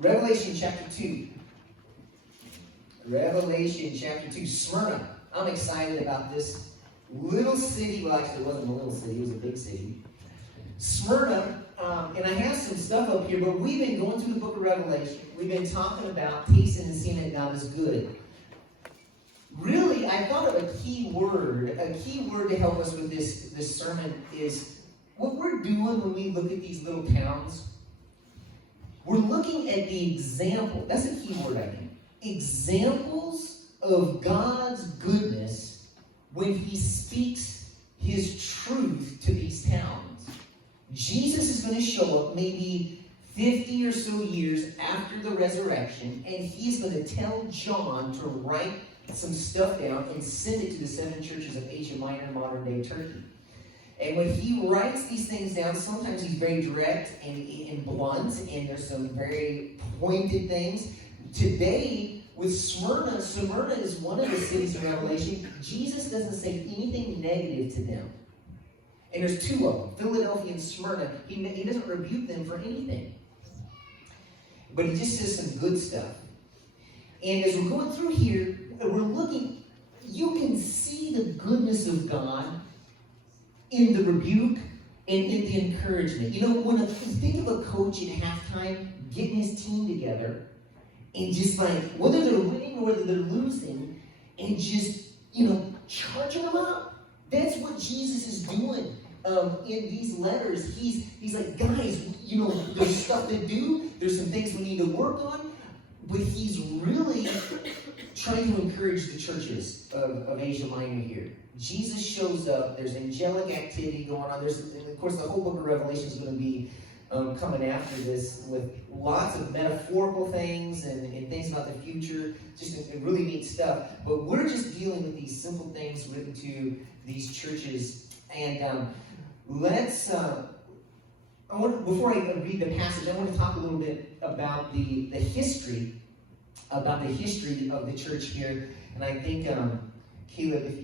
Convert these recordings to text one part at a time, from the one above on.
Revelation chapter 2. Revelation chapter 2. Smyrna. I'm excited about this little city. Well, actually, it wasn't a little city. It was a big city. Smyrna, and I have some stuff up here, but we've been going through the book of Revelation. We've been talking about tasting and seeing that God is good. Really, I thought of a key word to help us with this sermon is what we're doing when we look at these little towns. We're looking at the example. That's a key word, I think. Examples of God's goodness when He speaks His truth to these towns. Jesus is going to show up maybe 50 or so years after the resurrection, and He's going to tell John to write some stuff down and send it to the 7 churches of Asia Minor, modern-day Turkey. And when he writes these things down, sometimes he's very direct and blunt, and there's some very pointed things. Today, with Smyrna is one of the cities in Revelation. Jesus doesn't say anything negative to them. And there's 2 of them, Philadelphia and Smyrna. He doesn't rebuke them for anything. But he just says some good stuff. And as we're going through here, we're looking, you can see the goodness of God in the rebuke and in the encouragement. You know, think of a coach at halftime getting his team together and just like, whether they're winning or whether they're losing, and just, charging them up. That's what Jesus is doing in these letters. He's like, guys, there's stuff to do. There's some things we need to work on. But he's really trying to encourage the churches of Asia Minor here. Jesus shows up. There's angelic activity going on. Of course, the whole book of Revelation is going to be coming after this with lots of metaphorical things and things about the future. Just really neat stuff. But we're just dealing with these simple things written to these churches. And before I read the passage, I want to talk a little bit about the history of the church here. And I think, Caleb,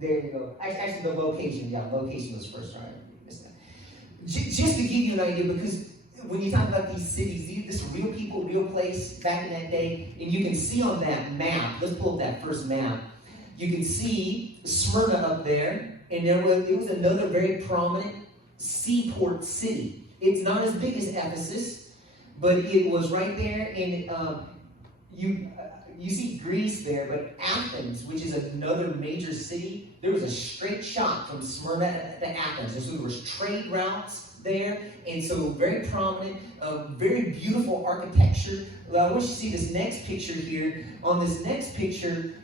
there you go. Actually, the location, location was first, right? I missed that. Just to give you an idea, because when you talk about these cities, this real people, real place back in that day, and you can see on that map, let's pull up that first map, you can see Smyrna up there, and it was another very prominent seaport city. It's not as big as Ephesus, but it was right there, and you see Greece there, but Athens, which is another major city, there was a straight shot from Smyrna to Athens. And so there was trade routes there, and so very prominent, very beautiful architecture. I want you to see this next picture here. On this next picture,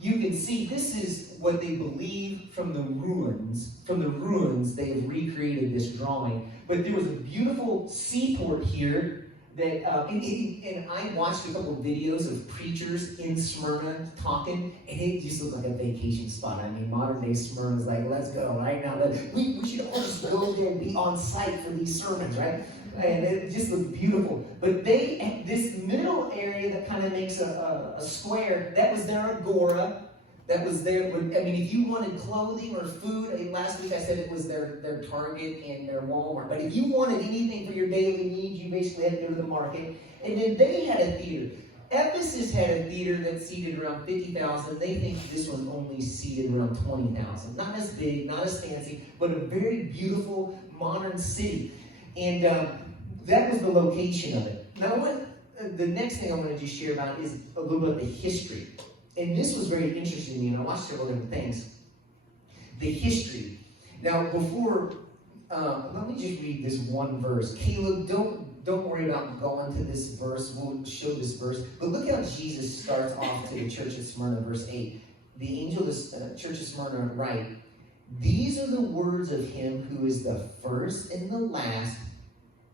you can see this is what they believe from the ruins. From the ruins, they have recreated this drawing. But there was a beautiful seaport here that, and I watched a couple of videos of preachers in Smyrna talking, and it just looked like a vacation spot. I mean, modern day Smyrna is like, let's go right now. We should all just go there and be on site for these sermons, right? And it just looked beautiful. But this middle area that kind of makes a square, that was their agora. That was there. I mean, if you wanted clothing or food, last week I said it was their Target and their Walmart. But if you wanted anything for your daily needs, you basically had to go to the market. And then they had a theater. Ephesus had a theater that seated around 50,000. They think this one only seated around 20,000. Not as big, not as fancy, but a very beautiful, modern city. And that was the location of it. Now, the next thing I want to just share about is a little bit of the history. And this was very interesting to me, and I watched several different things. The history. Now, before, let me just read this one verse. Caleb, don't worry about going to this verse. We'll show this verse. But look how Jesus starts off to the church of Smyrna, verse 8. The angel of the church of Smyrna write, "These are the words of him who is the first and the last,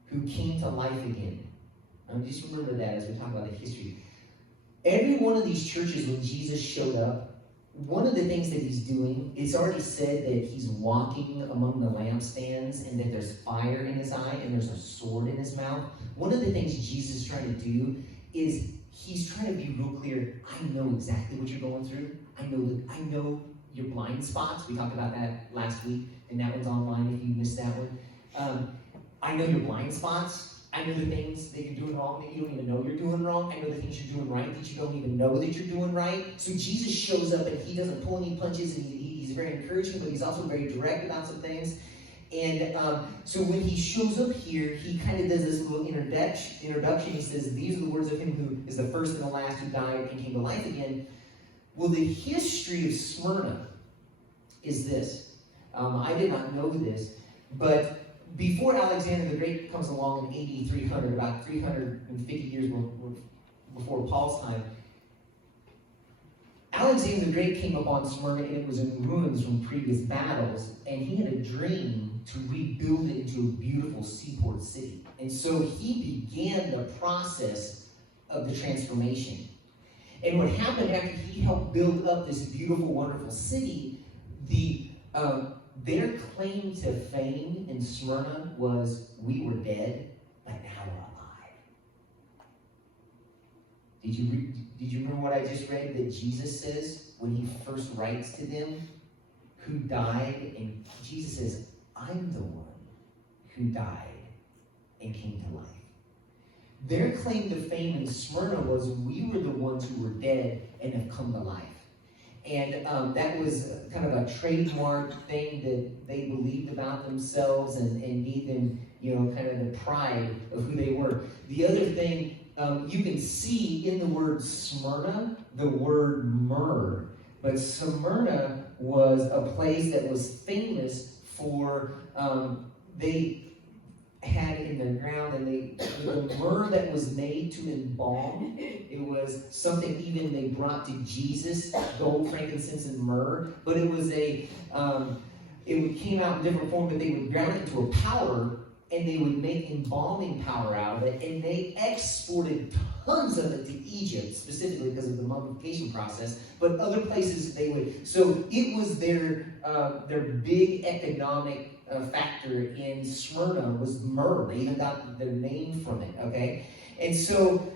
who came to life again." Just remember that as we talk about the history. Every one of these churches, when Jesus showed up, one of the things that he's doing, it's already said that he's walking among the lampstands and that there's fire in his eye and there's a sword in his mouth. One of the things Jesus is trying to do is he's trying to be real clear. I know exactly what you're going through. I know your blind spots. We talked about that last week, and that one's online if you missed that one. I know your blind spots. I know the things that you're doing wrong that you don't even know you're doing wrong. I know the things you're doing right that you don't even know that you're doing right. So Jesus shows up and he doesn't pull any punches, and he's very encouraging, but he's also very direct about some things. And so when he shows up here, he kind of does this little introduction. He says, these are the words of him who is the first and the last, who died and came to life again. Well, the history of Smyrna is this. I did not know this, but before Alexander the Great comes along in AD 300, about 350 years before Paul's time, Alexander the Great came upon Smyrna, and it was in ruins from previous battles, and he had a dream to rebuild it into a beautiful seaport city. And so he began the process of the transformation. And what happened after he helped build up this beautiful, wonderful city, their claim to fame in Smyrna was, we were dead, but now we're alive. Did you remember what I just read that Jesus says when he first writes to them who died? And Jesus says, I'm the one who died and came to life. Their claim to fame in Smyrna was, we were the ones who were dead and have come to life. And that was kind of a trademark thing that they believed about themselves and gave them, kind of the pride of who they were. The other thing, you can see in the word Smyrna, the word myrrh. But Smyrna was a place that was famous for, they had in the ground, and the myrrh that was made to embalm, it was something even they brought to Jesus, gold, frankincense, and myrrh. But it was it came out in different form, but they would ground it into a powder, and they would make embalming powder out of it, and they exported tons of it to Egypt, specifically because of the mummification process, but other places they would. So it was their big economic factor in Smyrna was myrrh. They even got their name from it, okay? And so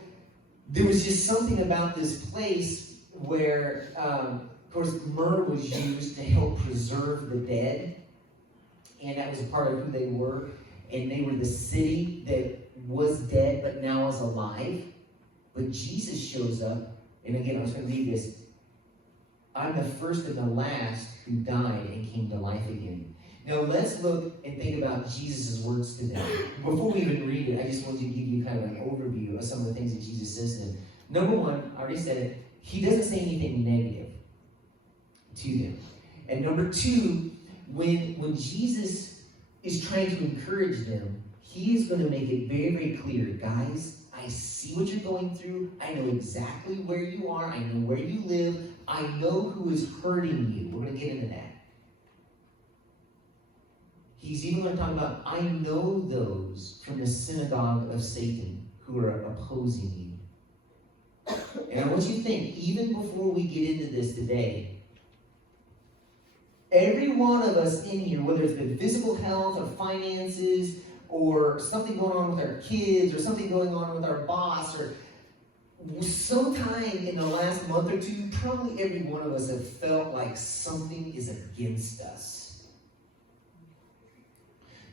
there was just something about this place where, of course, myrrh was used to help preserve the dead, and that was a part of who they were. And they were the city that was dead but now is alive. But Jesus shows up, and again, I was going to read this. I'm the first and the last who died and came to life again. Now let's look and think about Jesus' words to them. Before we even read it, I just want to give you kind of an overview of some of the things that Jesus says to them. Number one, I already said it, he doesn't say anything negative to them. And number two, when Jesus is trying to encourage them, he is going to make it very, very clear, guys, I see what you're going through. I know exactly where you are. I know where you live. I know who is hurting you. We're going to get into that. He's even going to talk about, I know those from the synagogue of Satan who are opposing you. And I want you to think, even before we get into this today, every one of us in here, whether it's been physical health or finances or something going on with our kids or something going on with our boss, or sometime in the last month or two, probably every one of us have felt like something is against us.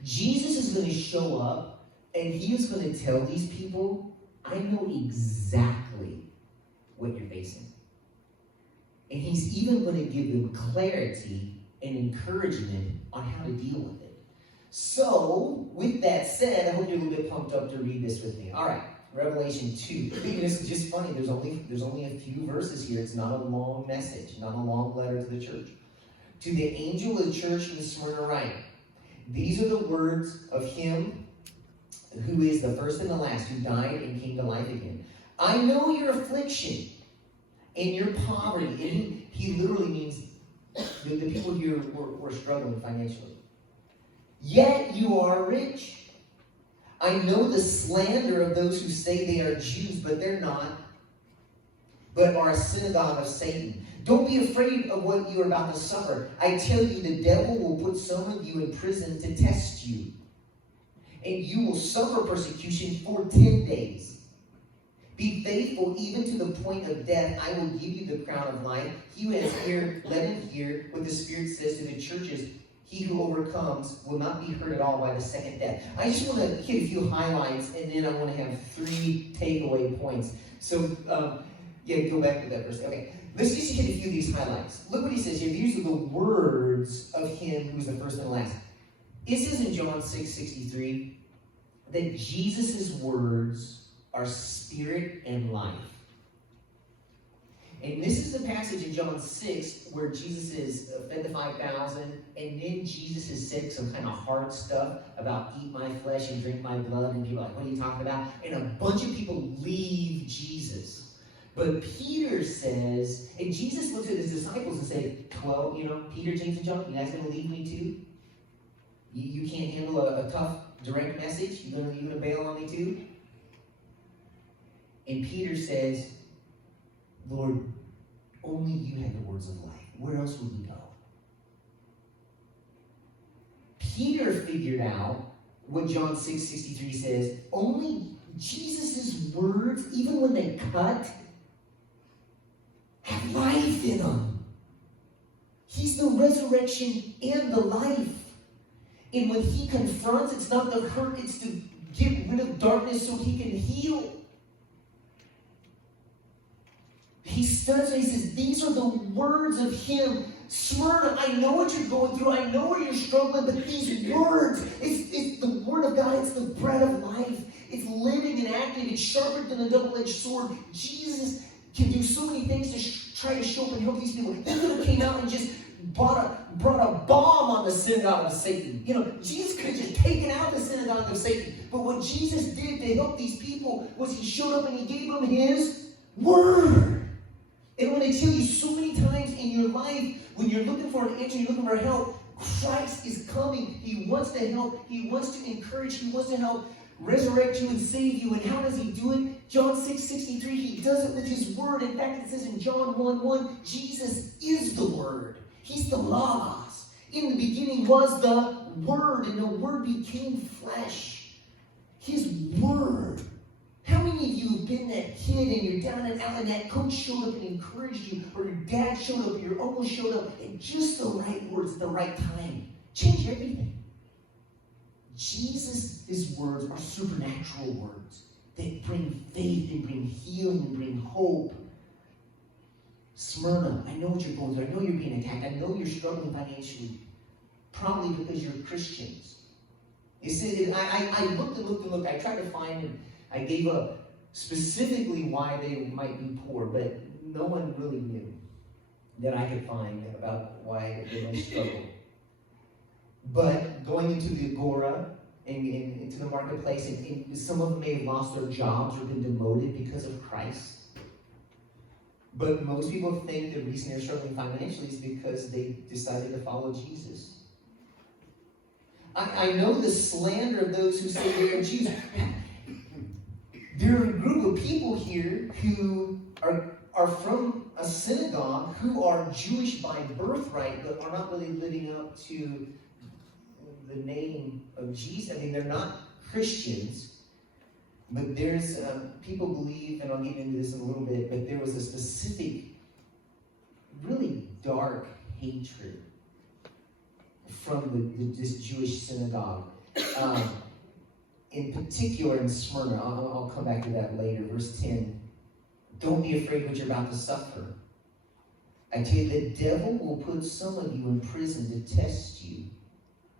Jesus is going to show up, and he is going to tell these people, I know exactly what you're facing. And he's even going to give them clarity and encouragement on how to deal with it. So, with that said, I hope you're a little bit pumped up to read this with me. All right, Revelation 2. This is just funny. There's only a few verses here. It's not a long message, not a long letter to the church. To the angel of the church in Smyrna write, these are the words of him who is the first and the last, who died and came to life again. I know your affliction and your poverty. And he literally means the people here were struggling financially. Yet you are rich. I know the slander of those who say they are Jews, but they're not, but are a synagogue of Satan. Don't be afraid of what you are about to suffer. I tell you, the devil will put some of you in prison to test you. And you will suffer persecution for 10 days. Be faithful even to the point of death. I will give you the crown of life. He who has ear, let him hear what the Spirit says to the churches. He who overcomes will not be hurt at all by the second death. I just want to hit a few highlights, and then I want to have 3 takeaway points. So, go back to that verse. Okay, let's just hit a few of these highlights. Look what he says here. These are the words of him who is the first and last. It says in John 6:63 that Jesus' words are spirit and life. And this is the passage in John 6 where Jesus is fed the 5,000, and then Jesus has said some kind of hard stuff about eat my flesh and drink my blood, and people are like, what are you talking about? And a bunch of people leave Jesus. But Peter says, and Jesus looks at his disciples and says, 12, Peter, James, and John, you guys going to leave me too? You can't handle a tough, direct message? You going to bail on me too? And Peter says, Lord, only you have the words of life. Where else would we go? Peter figured out what John 6:63 says. Only Jesus' words, even when they cut, have life in them. He's the resurrection and the life. And when he confronts, it's not the hurt, it's to get rid of darkness so he can heal. He studies and he says, these are the words of him. Smyrna, I know what you're going through. I know where you're struggling, but these words, it's the word of God. It's the bread of life. It's living and active. It's sharper than a double-edged sword. Jesus can do so many things to try to show up and help these people. They could have came out and just brought a bomb on the synagogue of Satan. Jesus could have just taken out the synagogue of Satan. But what Jesus did to help these people was he showed up and he gave them his word. And when I tell you so many times in your life, when you're looking for an answer, you're looking for help, Christ is coming. He wants to help. He wants to encourage. He wants to help resurrect you and save you. And how does he do it? John 6:63, he does it with his word. In fact, it says in John 1:1, Jesus is the word. He's the Logos. In the beginning was the Word, and the Word became flesh. His Word. How many of you have been that kid and you're down and out and that coach showed up and encouraged you, or your dad showed up, your uncle showed up, and just the right words at the right time change everything? Jesus' words are supernatural words that bring faith and bring healing and bring hope. Smyrna, I know what you're going through. I know you're being attacked. I know you're struggling financially. Probably because you're Christians. You see, I looked and looked and looked. I tried to find, and I gave up specifically why they might be poor, but no one really knew that I could find about why they might struggle. But going into the agora and into the marketplace, and some of them may have lost their jobs or been demoted because of Christ. But most people think the reason they're struggling financially is because they decided to follow Jesus. I know the slander of those who say they are Jews. There are a group of people here who are from a synagogue who are Jewish by birthright, but are not really living up to the name of Jesus. I mean, they're not Christians. But there's, people believe, and I'll get into this in a little bit, but there was a specific, really dark hatred from this Jewish synagogue. In particular in Smyrna, I'll come back to that later. Verse 10, don't be afraid what you're about to suffer. I tell you, the devil will put some of you in prison to test you,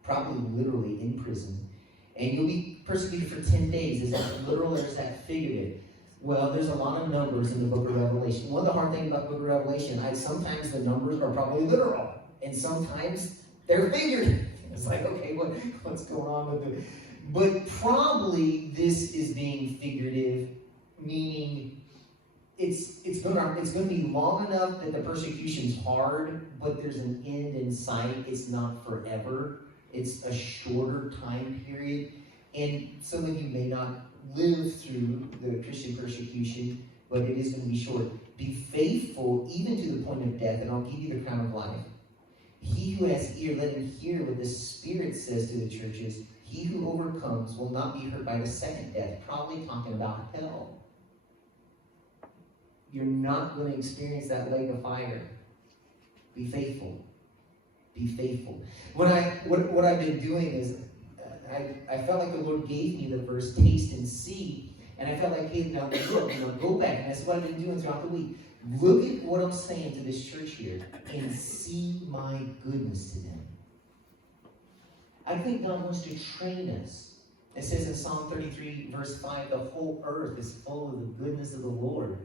probably literally in prison. And you'll be persecuted for 10 days. Is that literal or is that figurative? Well, there's a lot of numbers in the book of Revelation. One of the hard things about the book of Revelation, sometimes the numbers are probably literal. And sometimes they're figurative. It's like, okay, what's going on with it? But probably this is being figurative, meaning it's going to be long enough that the persecution's hard, but there's an end in sight. It's not forever. It's a shorter time period. And some of you may not live through the Christian persecution, but it is going to be short. Be faithful even to the point of death, and I'll give you the crown of life. He who has ear, let him hear what the Spirit says to the churches. He who overcomes will not be hurt by the second death, probably talking about hell. You're not going to experience that lake of fire. Be faithful. Be faithful. What I've been doing is, I felt like the Lord gave me the verse, taste and see. And I felt like, hey, now look, go back. And that's what I've been doing throughout the week. Look at what I'm saying to this church here and see my goodness to them. I think God wants to train us. It says in Psalm 33, verse 5, the whole earth is full of the goodness of the Lord.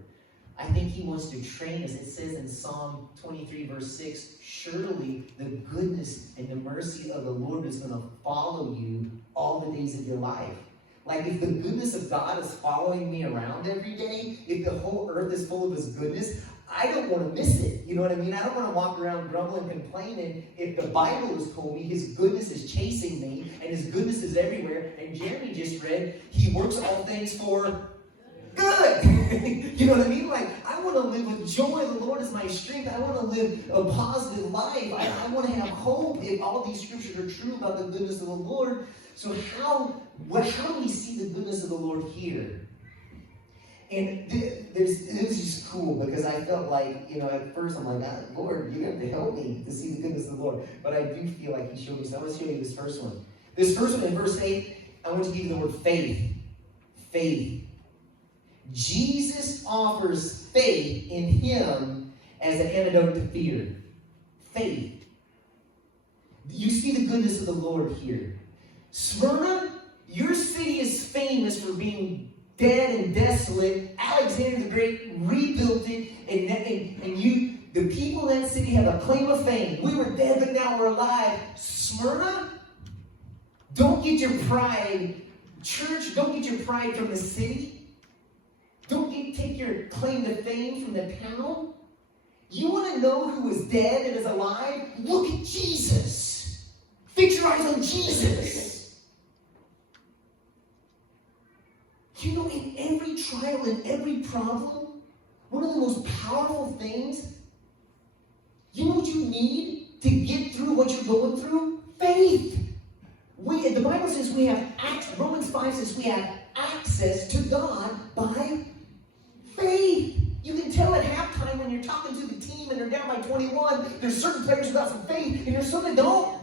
I think he wants to train us. It says in Psalm 23, verse 6, surely the goodness and the mercy of the Lord is going to follow you all the days of your life. Like if the goodness of God is following me around every day, if the whole earth is full of his goodness, I don't want to miss it. You know what I mean? I don't want to walk around grumbling and complaining if the Bible has told me his goodness is chasing me and his goodness is everywhere. And Jeremy just read, he works all things for good. You know what I mean? Like, I want to live with joy. The Lord is my strength. I want to live a positive life. I want to have hope if all these scriptures are true about the goodness of the Lord. So how do we see the goodness of the Lord here? And it was just cool because I felt like, at first I'm like, Lord, you have to help me to see the goodness of the Lord. But I do feel like he showed me. So I'm going to show you this first one. This first one in verse 8, I want to give you the word faith. Faith. Jesus offers faith in him as an antidote to fear. Faith. You see the goodness of the Lord here. Smyrna, your city is famous for being dead and desolate. Alexander the Great rebuilt it, and the people in that city have a claim of fame. We were dead, but now we're alive. Smyrna, don't get your pride. Church, don't get your pride from the city. Don't take your claim to fame from the town. You want to know who is dead and is alive? Look at Jesus. Fix your eyes on Jesus. In every trial and every problem, one of the most powerful things, you know what you need to get through what you're going through? Faith. The Bible says we have Romans 5 says we have access to God by faith. You can tell at halftime when you're talking to the team and they're down by 21, there's certain players who got some faith and there's some that don't.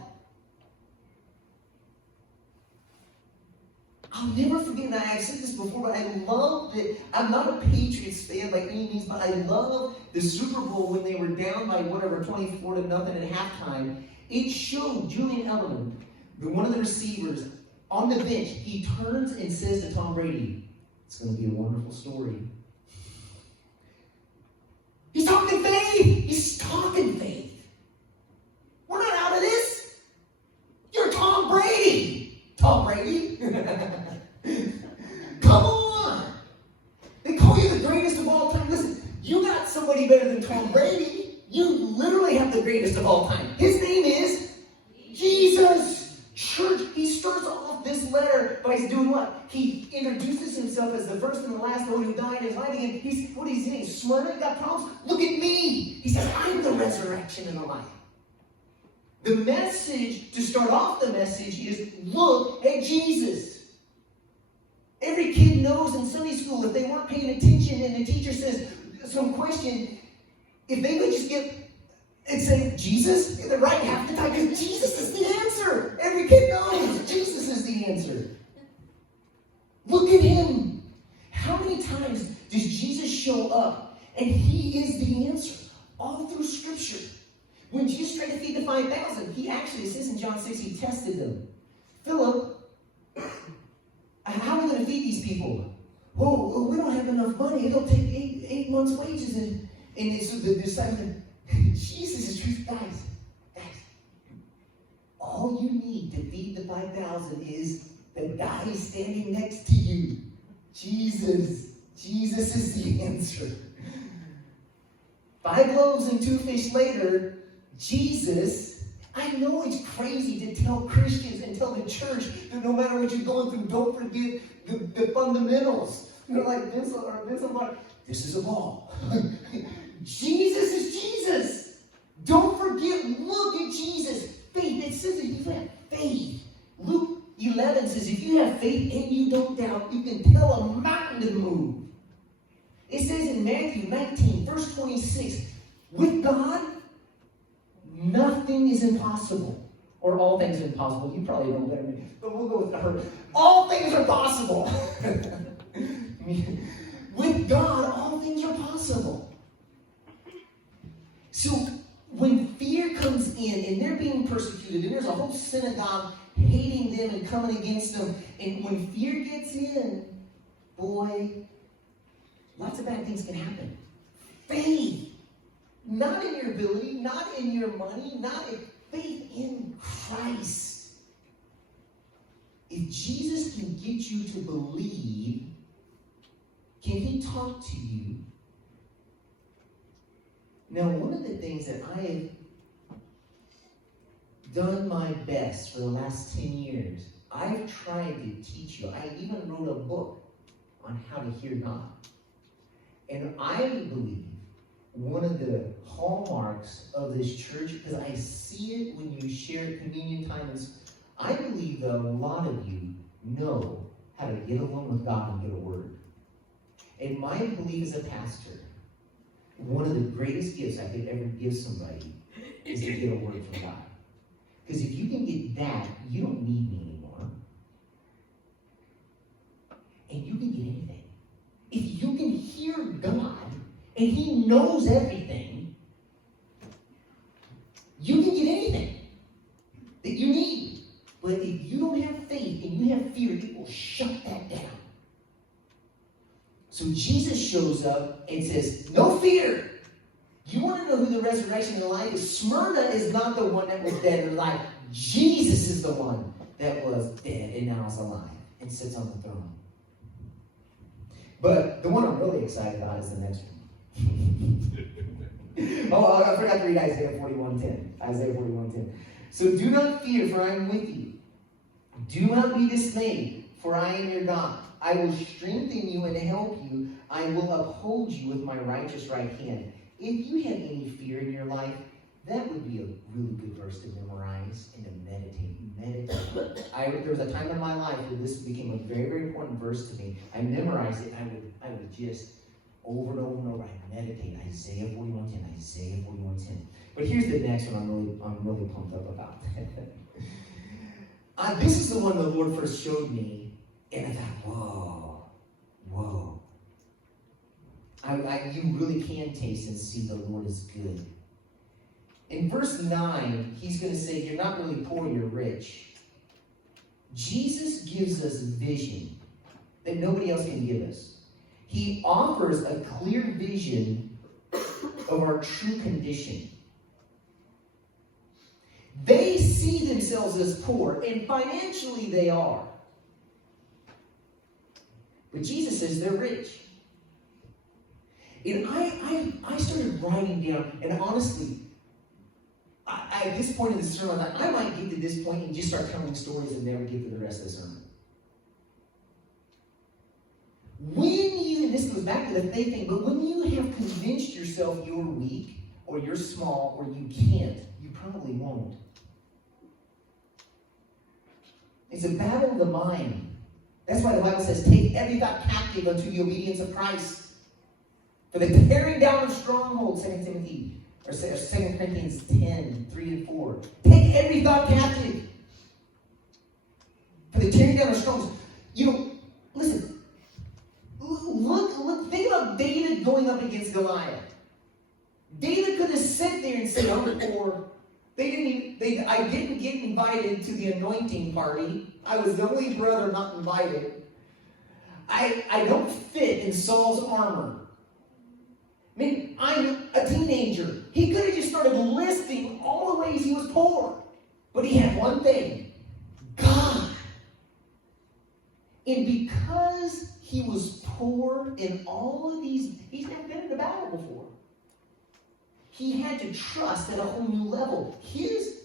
I'll never forget, and I've said this before, but I love that. I'm not a Patriots fan by any means, but I love the Super Bowl when they were down by 24-0 at halftime. It showed Julian Edelman, one of the receivers, on the bench. He turns and says to Tom Brady, "It's going to be a wonderful story." He's talking faith. He's talking faith. We're not out of this. You're Tom Brady. Tom Brady? Come on. They call you the greatest of all time. Listen, you got somebody better than Tom Brady. You literally have the greatest of all time. His name is Jesus. Church, he starts off this letter by doing what? He introduces himself as the first and the last, the one who died and is lying again. What is his name? Smyrna, got problems? Look at me. He says, I'm the resurrection and the life. The message, to start off the message, is look at Jesus. Every kid knows in Sunday school, if they weren't paying attention and the teacher says some question, if they would just get and say, Jesus, they're right half the time, because Jesus is the answer. Every kid knows Jesus is the answer. Look at him. How many times does Jesus show up and he is the answer? All through Scripture. When Jesus tried to feed the 5,000, he actually, it says in John 6, he tested them. Philip, how are we going to feed these people? Oh, we don't have enough money. It'll take eight months' wages. And so the disciples, Jesus is truth. Guys, all you need to feed the 5,000 is the guy standing next to you. Jesus. Jesus is the answer. 5 loaves and 2 fish later, Jesus, I know it's crazy to tell Christians and tell the church that no matter what you're going through, don't forget the fundamentals. Like this or this or this is a ball. Jesus is Jesus. Don't forget, look at Jesus. Faith, it says that you have faith. Luke 11 says if you have faith and you don't doubt, you can tell a mountain to move. It says in Matthew 19, verse 26, with God, nothing is impossible. Or all things are impossible. You probably know better than me. But we'll go with her. All things are possible. With God, all things are possible. So when fear comes in and they're being persecuted, and there's a whole synagogue hating them and coming against them, and when fear gets in, boy, lots of bad things can happen. Faith. Not in your ability, not in your money, not in faith in Christ. If Jesus can get you to believe, can he talk to you? Now, one of the things that I have done my best for the last 10 years, I've tried to teach you. I even wrote a book on how to hear God. And I believe one of the hallmarks of this church, because I see it when you share communion time, is I believe that a lot of you know how to get alone with God and get a word. And my belief as a pastor, one of the greatest gifts I could ever give somebody is to get a word from God. Because if you can get that, you don't need me anymore. And you can get anything. If you can hear God, and he knows everything, you can get anything that you need. But if you don't have faith and you have fear, it will shut that down. So Jesus shows up and says, no fear. You want to know who the resurrection and the life is? Smyrna is not the one that was dead and alive. Jesus is the one that was dead and now is alive and sits on the throne. But the one I'm really excited about is the next one. Oh, I forgot to read Isaiah 41:10. Isaiah 41:10. So do not fear, for I am with you. Do not be dismayed, for I am your God. I will strengthen you and help you. I will uphold you with my righteous right hand. If you have any fear in your life, that would be a really good verse to memorize and to meditate. There was a time in my life where this became a very, very important verse to me. I memorized it. I would just over and over and over, I meditate. Isaiah 41:10. Isaiah 41:10. But here's the next one I'm really pumped up about. This is the one the Lord first showed me, and I thought, whoa. You really can taste and see the Lord is good. In verse 9, he's going to say, you're not really poor, you're rich. Jesus gives us vision that nobody else can give us. He offers a clear vision of our true condition. They see themselves as poor, and financially they are. But Jesus says they're rich. And I started writing down, and honestly, at this point in the sermon, I might get to this point and just start telling stories and never get to the rest of the sermon. And this goes back to the faith thing, but when you have convinced yourself you're weak, or you're small, or you can't, you probably won't. It's a battle of the mind. That's why the Bible says, take every thought captive unto the obedience of Christ. For the tearing down of strongholds, 2 Timothy, or 2 Corinthians 10, 3 and 4. Take every thought captive. For the tearing down of strongholds. Listen. Look, think about David going up against Goliath. David could have sat there and said, I'm poor. I didn't get invited to the anointing party. I was the only brother not invited. I don't fit in Saul's armor. I mean, I'm a teenager. He could have just started listing all the ways he was poor. But he had one thing. God. And because he was poor in all of these, he's never been in a battle before. He had to trust at a whole new level. His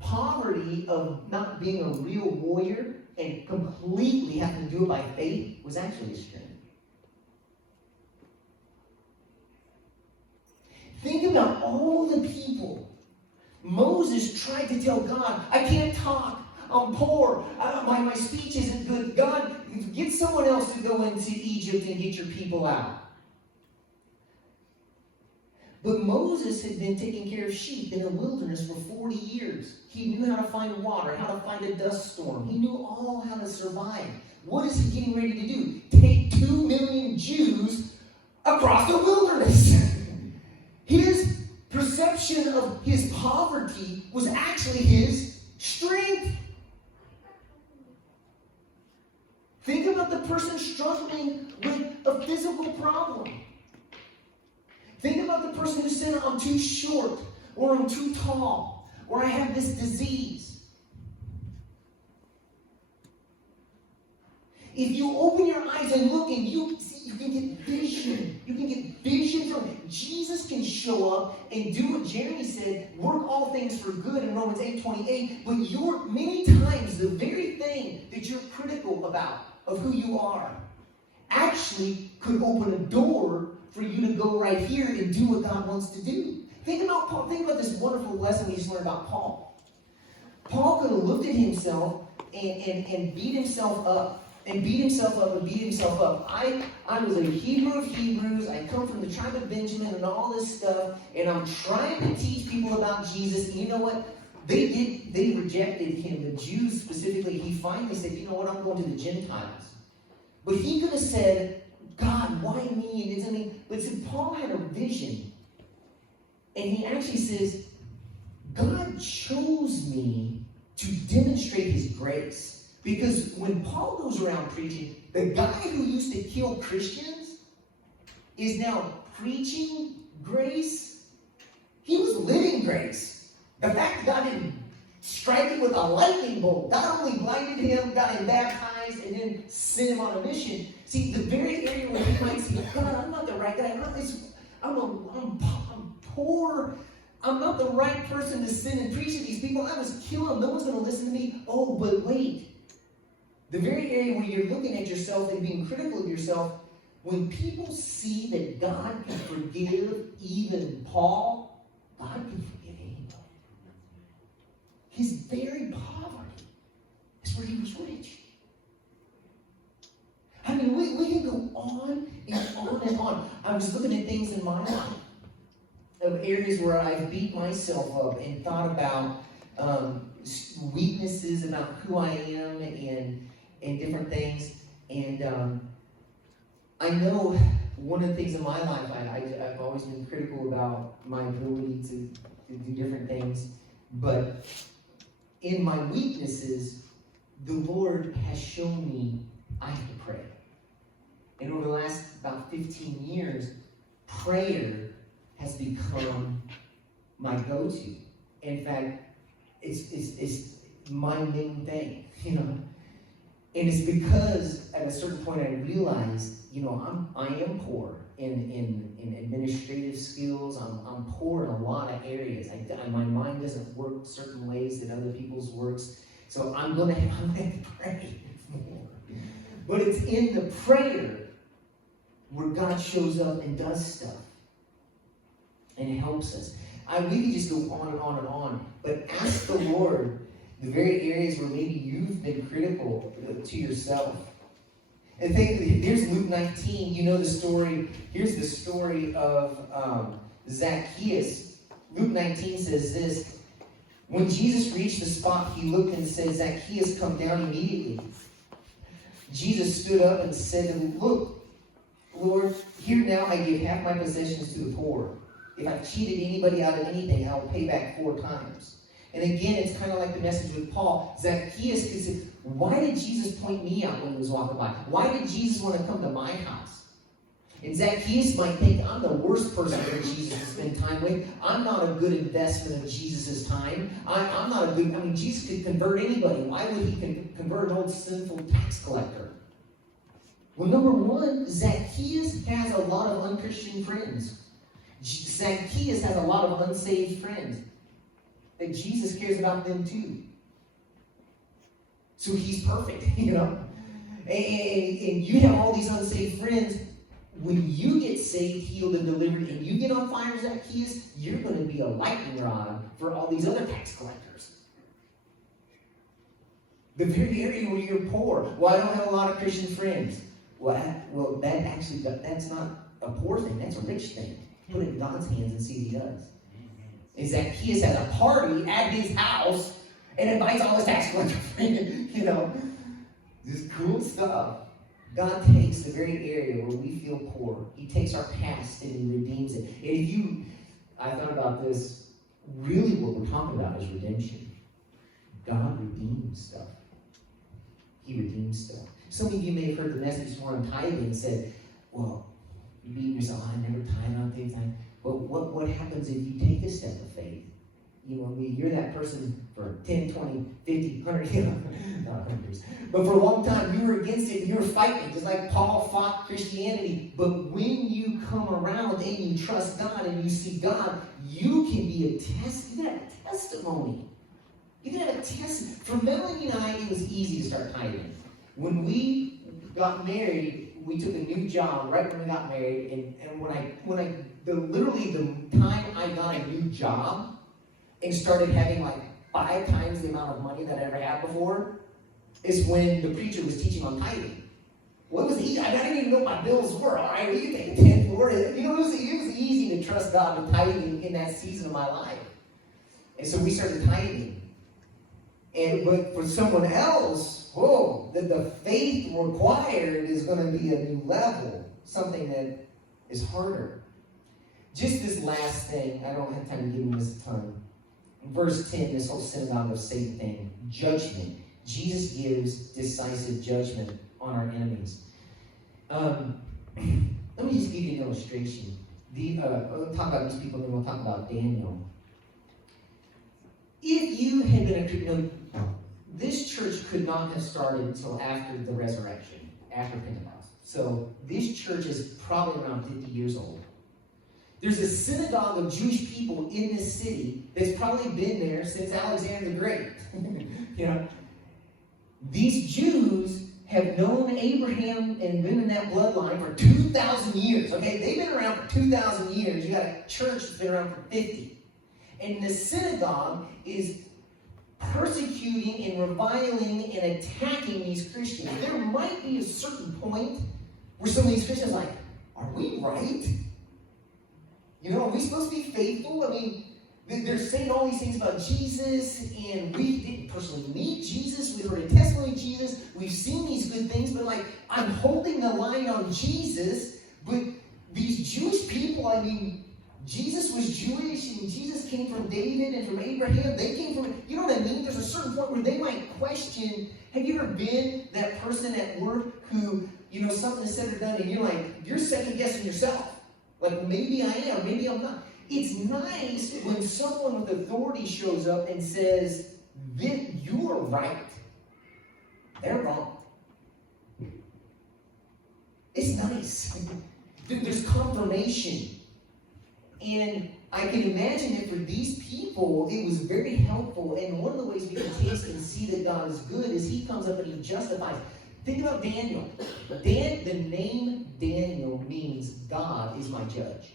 poverty of not being a real warrior and completely having to do it by faith was actually a strength. Think about all the people. Moses tried to tell God, I can't talk. I'm poor. My speech isn't good. God, get someone else to go into Egypt and get your people out. But Moses had been taking care of sheep in the wilderness for 40 years. He knew how to find water, how to find a dust storm. He knew all how to survive. What is he getting ready to do? Take 2 million Jews across the wilderness. His perception of his poverty was actually his strength. Think about the person struggling with a physical problem. Think about the person who said, I'm too short, or I'm too tall, or I have this disease. If you open your eyes and look, and you can get vision. You can get vision from it. Jesus can show up and do what Jeremy said, work all things for good in Romans 8:28, but many times the very thing that you're critical about of who you are actually could open a door for you to go right here and do what God wants to do. Think about Paul. Think about this wonderful lesson we just learned about Paul. Paul could have looked at himself and beat himself up. And beat himself up and beat himself up. I was a Hebrew of Hebrews. I come from the tribe of Benjamin and all this stuff. And I'm trying to teach people about Jesus. And you know what? They rejected him. The Jews specifically. He finally said, you know what? I'm going to the Gentiles. But he could have said, God, why me? But see, Paul had a vision. And he actually says, God chose me to demonstrate his grace. Because when Paul goes around preaching, the guy who used to kill Christians is now preaching grace. He was living grace. The fact that God didn't strike him with a lightning bolt, not only blinded him, got him baptized, and then sent him on a mission. See, the very area where he might say, God, I'm not the right guy. I'm poor. I'm not the right person to sin and preach to these people. I was killing them. No one's going to listen to me. Oh, but wait. The very area where you're looking at yourself and being critical of yourself, when people see that God can forgive even Paul, God can forgive anybody. His very poverty is where he was rich. I mean, we can go on and on and on. I was looking at things in my life of areas where I've beat myself up and thought about weaknesses about who I am and different things. And I know one of the things in my life, I've always been critical about my ability to do different things. But in my weaknesses, the Lord has shown me I have to pray. And over the last about 15 years, prayer has become my go-to. In fact, it's my main thing, you know. And it's because at a certain point I realized, you know, I am poor in administrative skills. I'm poor in a lot of areas. My mind doesn't work certain ways that other people's works. So I'm going to have to pray more. But it's in the prayer where God shows up and does stuff and helps us. We could just go on and on and on. But ask the Lord the very areas where maybe you've been critical to yourself. And here's Luke 19. You know the story. Here's the story of Zacchaeus. Luke 19 says this. When Jesus reached the spot, he looked and said, Zacchaeus, come down immediately. Jesus stood up and said to him, look, Lord, here now I give half my possessions to the poor. If I've cheated anybody out of anything, I will pay back 4 times. And again, it's kind of like the message with Paul. Zacchaeus said, why did Jesus point me out when he was walking by? Why did Jesus want to come to my house? And Zacchaeus might think, I'm the worst person for Jesus to spend time with. I'm not a good investment of Jesus' time. I'm not a good, Jesus could convert anybody. Why would he convert an old sinful tax collector? Well, number one, Zacchaeus has a lot of unchristian friends. Zacchaeus has a lot of unsaved friends. That Jesus cares about them too. So he's perfect, you know. And you have all these unsaved friends. When you get saved, healed, and delivered, and you get on fire, Zacchaeus, you're going to be a lightning rod for all these other tax collectors. The very area where you're poor. Well, I don't have a lot of Christian friends. Well, that's not a poor thing. That's a rich thing. Put it in God's hands and see what he does. Is that he is at a party at his house and invites all his tax collectors, just cool stuff. God takes the very area where we feel poor. He takes our past and he redeems it. And I thought about this, really what we're talking about is redemption. God redeems stuff. He redeems stuff. Some of you may have heard the message on tithing and said, well, you beat yourself, I never tithe on things. But what happens if you take this step of faith? You're that person for 10, 20, 50, 100, not hundreds. But for a long time, you were against it and you were fighting, just like Paul fought Christianity. But when you come around and you trust God and you see God, you can be you can have a testimony. You can have a testimony. For Melanie and I, it was easy to start tithing. When we got married, we took a new job right when we got married, and literally the time I got a new job and started having like 5 times the amount of money that I ever had before, is when the preacher was teaching on tithing. Well, it was easy. I didn't even know what my bills were. All right, we could take a 10th, Lord. It was easy to trust God with tithing in that season of my life. And so we started tithing. But for someone else, the faith required is going to be a new level, something that is harder. Just this last thing, I don't have time to give you this time. Verse 10, this whole synagogue of Satan thing, judgment. Jesus gives decisive judgment on our enemies. Let me just give you an illustration. We'll talk about these people, then we'll talk about Daniel. If you had been this church could not have started until after the resurrection, after Pentecost. So this church is probably around 50 years old. There's a synagogue of Jewish people in this city that's probably been there since Alexander the Great. These Jews have known Abraham and been in that bloodline for 2,000 years. Okay, they've been around for 2,000 years. You got a church that's been around for 50. And the synagogue is persecuting and reviling and attacking these Christians. There might be a certain point where some of these Christians are like, are we right? Are we supposed to be faithful? I mean, they're saying all these things about Jesus, and we didn't personally meet Jesus. We heard a testimony of Jesus. We've seen these good things, but I'm holding the line on Jesus, but these Jewish people, Jesus was Jewish, and Jesus came from David and from Abraham. They came from, you know what I mean? There's a certain point where they might question, have you ever been that person at work who, something is said or done, and you're second guessing yourself. Maybe I am, maybe I'm not. It's nice when someone with authority shows up and says, you are right. They're wrong. It's nice. There's confirmation. And I can imagine that for these people, it was very helpful. And one of the ways we can taste and see that God is good is he comes up and he justifies. Think about Daniel. The name Daniel means God is my judge.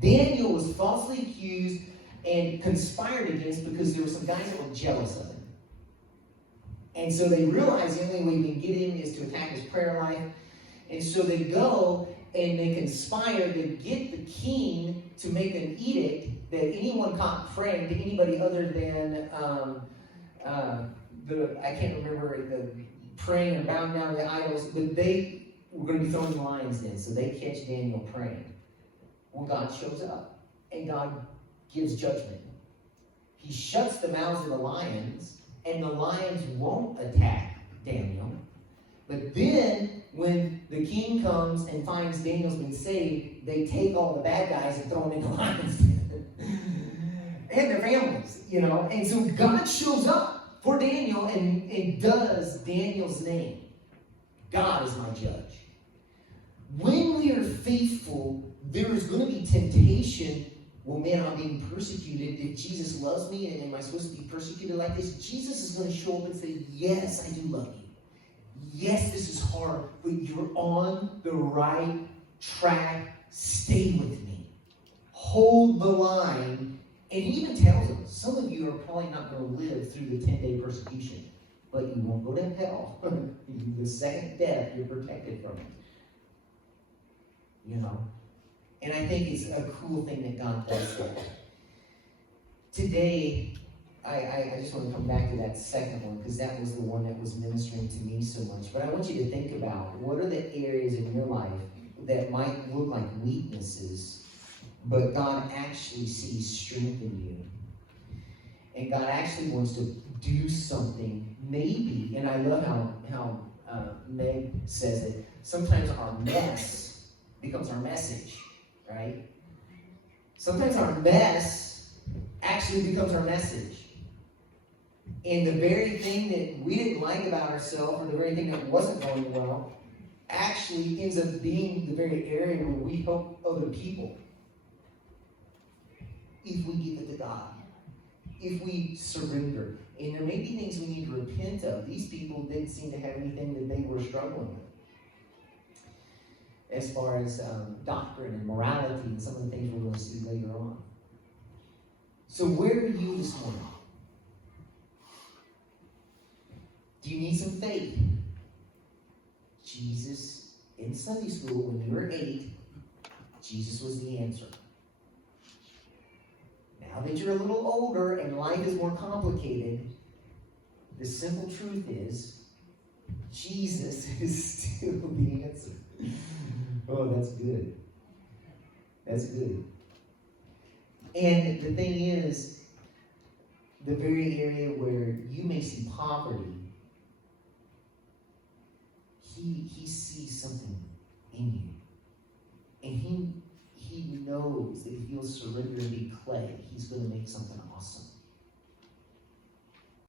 Daniel was falsely accused and conspired against because there were some guys that were jealous of him. And so they realized the only way we can get him is to attack his prayer life. And so they go and they conspire to get the king to make an edict that anyone caught praying to anybody other than I can't remember the praying and bowing down to the idols, but they were going to be thrown in the lion's den, so they catch Daniel praying. Well, God shows up, and God gives judgment. He shuts the mouths of the lions, and the lions won't attack Daniel. But then, when the king comes and finds Daniel's been saved, they take all the bad guys and throw them in the lion's den. And their families, And so God shows up for Daniel and does Daniel's name. God is my judge. When we are faithful, there is going to be temptation. Well, man, I'm being persecuted. If Jesus loves me, and am I supposed to be persecuted like this? Jesus is going to show up and say, yes, I do love you. Yes, this is hard, but you're on the right track. Stay with me. Hold the line. And he even tells them, some of you are probably not going to live through the 10-day persecution, but you won't go to hell. The second death, you're protected from it. And I think it's a cool thing that God does that. Today, I just want to come back to that second one, because that was the one that was ministering to me so much. But I want you to think about, what are the areas in your life that might look like weaknesses, but God actually sees strength in you. And God actually wants to do something, maybe, and I love how Meg says it, sometimes our mess becomes our message, right? Sometimes our mess actually becomes our message. And the very thing that we didn't like about ourselves, or the very thing that wasn't going well, actually ends up being the very area where we help other people. If we give it to God. If we surrender. And there may be things we need to repent of. These people didn't seem to have anything that they were struggling with, as far as doctrine and morality and some of the things we're going to see later on. So where are you this morning? Do you need some faith? Jesus, in Sunday school, when you were 8, Jesus was the answer. Now that you're a little older and life is more complicated, the simple truth is, Jesus is still the answer. Oh, that's good. That's good. And the thing is, the very area where you may see poverty, he sees something in you. And he knows that if you'll surrender and be clay, he's going to make something awesome.